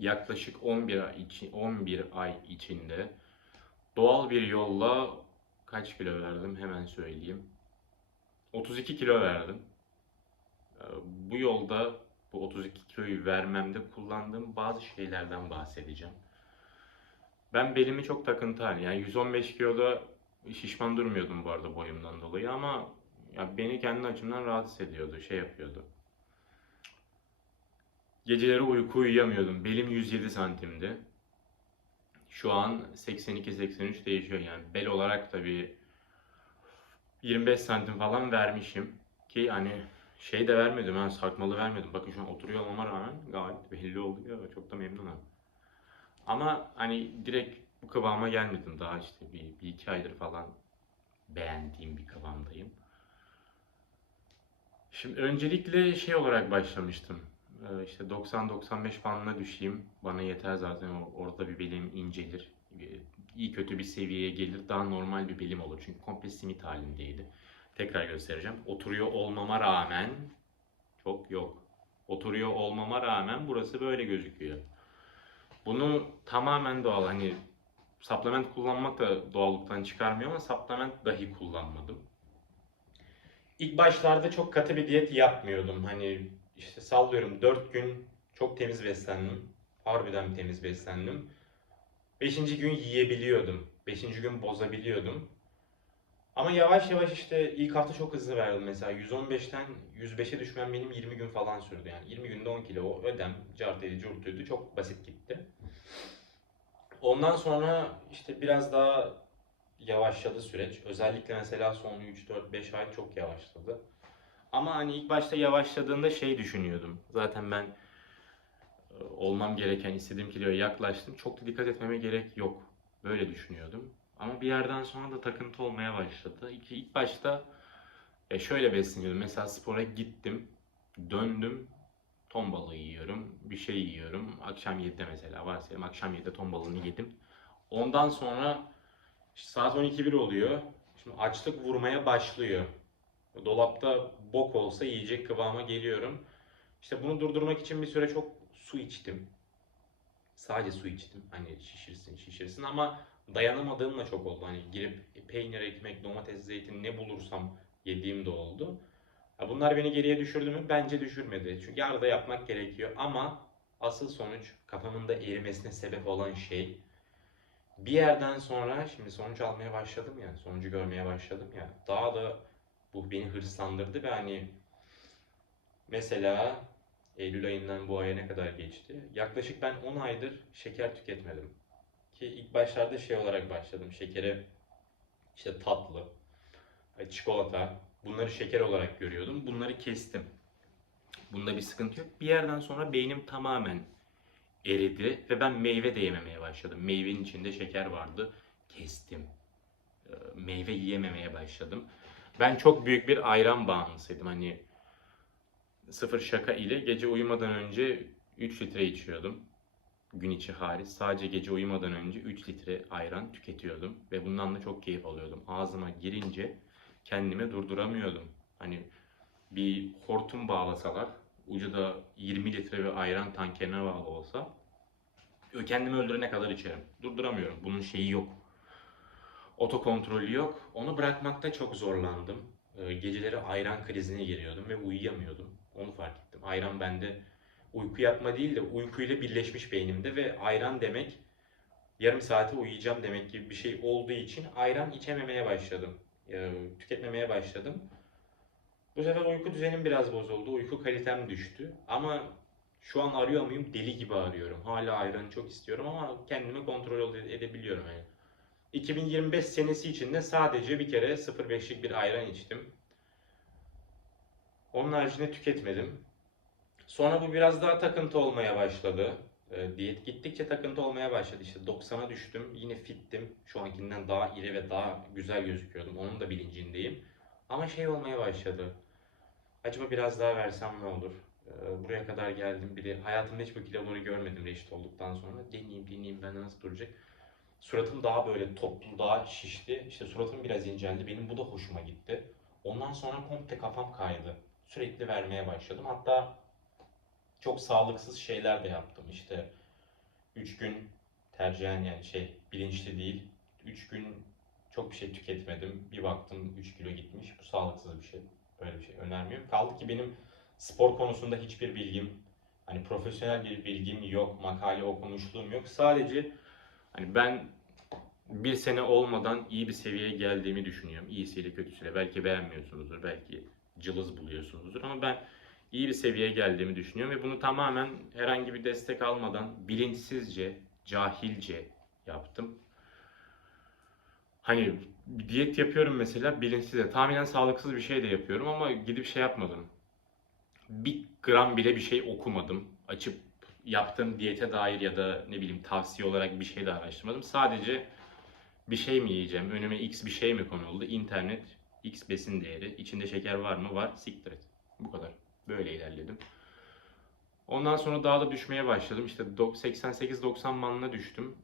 yaklaşık 11 ay, içi, 11 ay içinde doğal bir yolla kaç kilo verdim hemen söyleyeyim. 32 kilo verdim. Ee, Bu yolda bu 32 kiloyu vermemde kullandığım bazı şeylerden bahsedeceğim. Ben belimi çok takıntı haline. Yani 115 kiloda şişman durmuyordum bu arada boyumdan dolayı ama ya beni kendi açımdan rahatsız ediyordu, şey yapıyordu. Geceleri uyku uyuyamıyordum. Belim 107 santimdi. Şu an 82-83 değişiyor yani. Bel olarak tabii 25 santim falan vermişim. Ki hani şey de vermedim ha sarkmalı vermedim. Bakın şu an oturuyor olmama rağmen gayet belli oldu ya çok da memnunum. Ama hani direkt bu kıvama gelmedim daha işte bir, bir iki aydır falan beğendiğim bir kıvamdayım. Şimdi öncelikle şey olarak başlamıştım. Ee, işte 90-95 bandına düşeyim. Bana yeter zaten orada bir belim incelir. Ee, İyi kötü bir seviyeye gelir. Daha normal bir belim olur. Çünkü komple simit halindeydi. Tekrar göstereceğim. Oturuyor olmama rağmen çok yok. Oturuyor olmama rağmen burası böyle gözüküyor. Bunu tamamen doğal hani supplement kullanmak da doğallıktan çıkarmıyor ama supplement dahi kullanmadım. İlk başlarda çok katı bir diyet yapmıyordum. Hani işte sallıyorum 4 gün çok temiz beslendim. Harbiden temiz beslendim. 5. gün yiyebiliyordum. 5. gün bozabiliyordum. Ama yavaş yavaş işte ilk hafta çok hızlı verdim mesela. 115'ten 105'e düşmem benim 20 gün falan sürdü yani. 20 günde 10 kilo o ödem, cartıydı, curtuydu. Çok basit gitti. Ondan sonra işte biraz daha yavaşladı süreç. Özellikle mesela son 3, 4, 5 ay çok yavaşladı. Ama hani ilk başta yavaşladığında şey düşünüyordum. Zaten ben e, olmam gereken istediğim kiloya yaklaştım. Çok da dikkat etmeme gerek yok. Böyle düşünüyordum. Ama bir yerden sonra da takıntı olmaya başladı. İlk, ilk başta e, şöyle besleniyordum. Mesela spora gittim, döndüm, ton balığı yiyorum, bir şey yiyorum. Akşam 7'de mesela varsayalım akşam 7'de ton balığını yedim. Ondan sonra işte saat 12.1 oluyor. Şimdi açlık vurmaya başlıyor. Dolapta bok olsa yiyecek kıvama geliyorum. İşte bunu durdurmak için bir süre çok su içtim. Sadece su içtim. Hani şişirsin şişirsin ama dayanamadığım da çok oldu. Hani girip peynir, ekmek, domates, zeytin ne bulursam yediğim de oldu. Bunlar beni geriye düşürdü mü? Bence düşürmedi. Çünkü arada yapmak gerekiyor ama asıl sonuç kafamın da erimesine sebep olan şey bir yerden sonra şimdi sonuç almaya başladım ya, sonucu görmeye başladım ya. Daha da bu beni hırslandırdı ve hani mesela Eylül ayından bu aya ne kadar geçti? Yaklaşık ben 10 aydır şeker tüketmedim. Ki ilk başlarda şey olarak başladım. Şekeri işte tatlı, çikolata bunları şeker olarak görüyordum. Bunları kestim. Bunda bir sıkıntı yok. Bir yerden sonra beynim tamamen eridi ve ben meyve de yememeye başladım. Meyvenin içinde şeker vardı. Kestim. Ee, Meyve yiyememeye başladım. Ben çok büyük bir ayran bağımlısıydım. Hani sıfır şaka ile gece uyumadan önce 3 litre içiyordum. Gün içi hariç. Sadece gece uyumadan önce 3 litre ayran tüketiyordum. Ve bundan da çok keyif alıyordum. Ağzıma girince kendimi durduramıyordum. Hani bir hortum bağlasalar, ucu da 20 litre bir ayran tankerine bağlı olsa kendimi öldürene kadar içerim. Durduramıyorum. Bunun şeyi yok. Otokontrolü yok. Onu bırakmakta çok zorlandım. Ee, Geceleri ayran krizine giriyordum ve uyuyamıyordum. Onu fark ettim. Ayran bende uyku yapma değil de uykuyla birleşmiş beynimde ve ayran demek yarım saate uyuyacağım demek gibi bir şey olduğu için ayran içememeye başladım. Ee, Tüketmemeye başladım. Bu sefer uyku düzenim biraz bozuldu. Uyku kalitem düştü. Ama şu an arıyor muyum? Deli gibi arıyorum. Hala ayranı çok istiyorum ama kendimi kontrol ede- edebiliyorum yani. 2025 senesi içinde sadece bir kere 0.5'lik bir ayran içtim. Onun haricinde tüketmedim. Sonra bu biraz daha takıntı olmaya başladı. Ee, diyet gittikçe takıntı olmaya başladı. İşte 90'a düştüm. Yine fittim. Şu ankinden daha iri ve daha güzel gözüküyordum. Onun da bilincindeyim. Ama şey olmaya başladı. Acaba biraz daha versem ne olur? Ee, buraya kadar geldim. Bir de hayatımda hiç bu kiloluğunu görmedim reşit olduktan sonra. Deneyeyim deneyeyim bende nasıl duracak. Suratım daha böyle toplu, daha şişti. İşte suratım biraz inceldi. Benim bu da hoşuma gitti. Ondan sonra komple kafam kaydı. Sürekli vermeye başladım. Hatta çok sağlıksız şeyler de yaptım. İşte 3 gün tercihen yani şey bilinçli değil. 3 gün çok bir şey tüketmedim. Bir baktım 3 kilo gitmiş. Bu sağlıksız bir şey. Böyle bir şey önermiyorum. Kaldı ki benim spor konusunda hiçbir bilgim, hani profesyonel bir bilgim yok, makale okumuşluğum yok. Sadece hani ben bir sene olmadan iyi bir seviyeye geldiğimi düşünüyorum. İyisiyle kötüsüyle. Belki beğenmiyorsunuzdur, belki cılız buluyorsunuzdur ama ben iyi bir seviyeye geldiğimi düşünüyorum ve bunu tamamen herhangi bir destek almadan bilinçsizce, cahilce yaptım. Hani diyet yapıyorum mesela bilinçsizce. Tahminen sağlıksız bir şey de yapıyorum ama gidip şey yapmadım. Bir gram bile bir şey okumadım. Açıp yaptığım diyete dair ya da ne bileyim tavsiye olarak bir şey de araştırmadım. Sadece bir şey mi yiyeceğim, önüme x bir şey mi konuldu? İnternet, x besin değeri, içinde şeker var mı? Var, siktir et. Bu kadar. Böyle ilerledim. Ondan sonra daha da düşmeye başladım. İşte dok- 88-90 manına düştüm.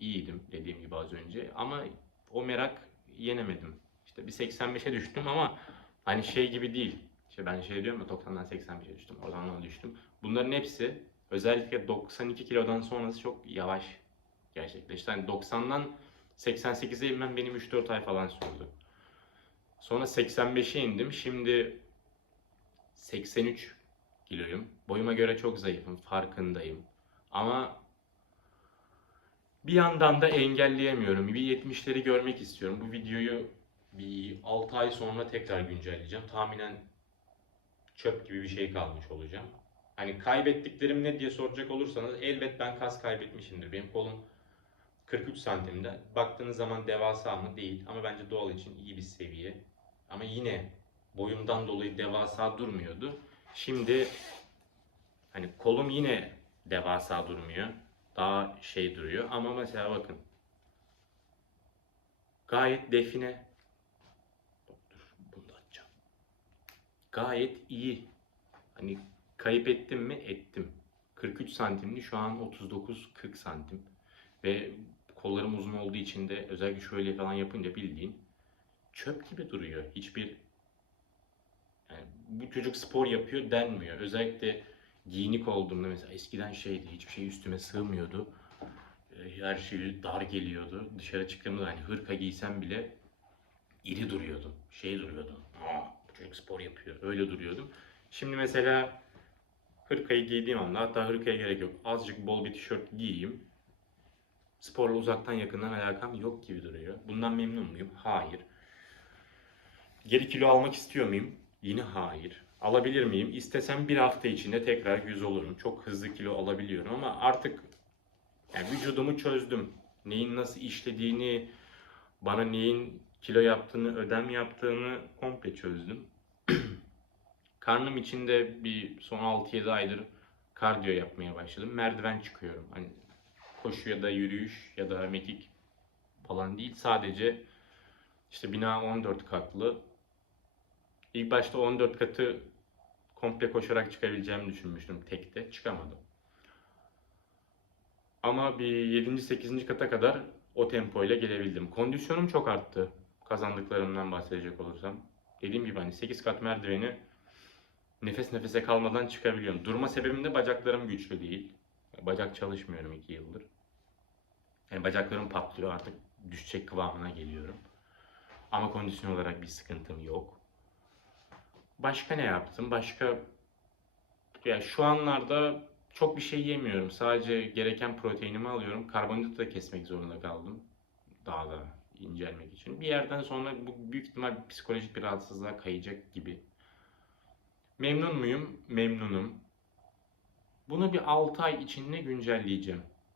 İyiydim dediğim gibi az önce. Ama o merak yenemedim. İşte bir 85'e düştüm ama hani şey gibi değil. İşte ben şey diyorum ya 90'dan 85'e düştüm. Oradan ona düştüm. Bunların hepsi özellikle 92 kilodan sonrası çok yavaş gerçekleşti. Yani 90'dan 88'e inmem benim 3-4 ay falan sürdü. Sonra 85'e indim. Şimdi 83 kiloyum. Boyuma göre çok zayıfım, farkındayım. Ama bir yandan da engelleyemiyorum. Bir 70'leri görmek istiyorum. Bu videoyu bir 6 ay sonra tekrar güncelleyeceğim. Tahminen çöp gibi bir şey kalmış olacağım. Hani kaybettiklerim ne diye soracak olursanız elbet ben kas kaybetmişimdir. Benim kolum 43 santimde. Baktığınız zaman devasa mı? Değil. Ama bence doğal için iyi bir seviye. Ama yine boyumdan dolayı devasa durmuyordu. Şimdi hani kolum yine devasa durmuyor. Daha şey duruyor. Ama mesela bakın. Gayet define. Dur bunu da açacağım. Gayet iyi. Hani kayıp ettim mi? Ettim. 43 santimdi. Şu an 39-40 santim. Ve kollarım uzun olduğu için de özellikle şöyle falan yapınca bildiğin çöp gibi duruyor. Hiçbir yani bu çocuk spor yapıyor denmiyor. Özellikle giyinik olduğumda mesela eskiden şeydi hiçbir şey üstüme sığmıyordu. Ee, Her şey dar geliyordu. Dışarı çıktığımda hani hırka giysem bile iri duruyordum. Şey duruyordum. Aa, çocuk spor yapıyor. Öyle duruyordum. Şimdi mesela hırkayı giydiğim anda hatta hırkaya gerek yok. Azıcık bol bir tişört giyeyim. Sporla uzaktan yakından alakam yok gibi duruyor. Bundan memnun muyum? Hayır. Geri kilo almak istiyor muyum? Yine hayır. Alabilir miyim? İstesem bir hafta içinde tekrar 100 olurum. Çok hızlı kilo alabiliyorum ama artık yani vücudumu çözdüm. Neyin nasıl işlediğini, bana neyin kilo yaptığını, ödem yaptığını komple çözdüm. Karnım içinde bir son 6-7 aydır kardiyo yapmaya başladım. Merdiven çıkıyorum. Hani koşu ya da yürüyüş ya da mekik falan değil. Sadece işte bina 14 katlı. İlk başta 14 katı komple koşarak çıkabileceğimi düşünmüştüm tekte. Çıkamadım. Ama bir 7. 8. kata kadar o tempoyla gelebildim. Kondisyonum çok arttı. Kazandıklarımdan bahsedecek olursam. Dediğim gibi hani 8 kat merdiveni nefes nefese kalmadan çıkabiliyorum. Durma sebebim de bacaklarım güçlü değil. Bacak çalışmıyorum 2 yıldır. Yani bacaklarım patlıyor artık düşecek kıvamına geliyorum. Ama kondisyon olarak bir sıkıntım yok. Başka ne yaptım? Başka ya şu anlarda çok bir şey yemiyorum. Sadece gereken proteinimi alıyorum. Karbonhidratı da kesmek zorunda kaldım. Daha da incelmek için. Bir yerden sonra bu büyük ihtimal psikolojik bir rahatsızlığa kayacak gibi. Memnun muyum? Memnunum. Bunu bir 6 ay içinde güncelleyeceğim.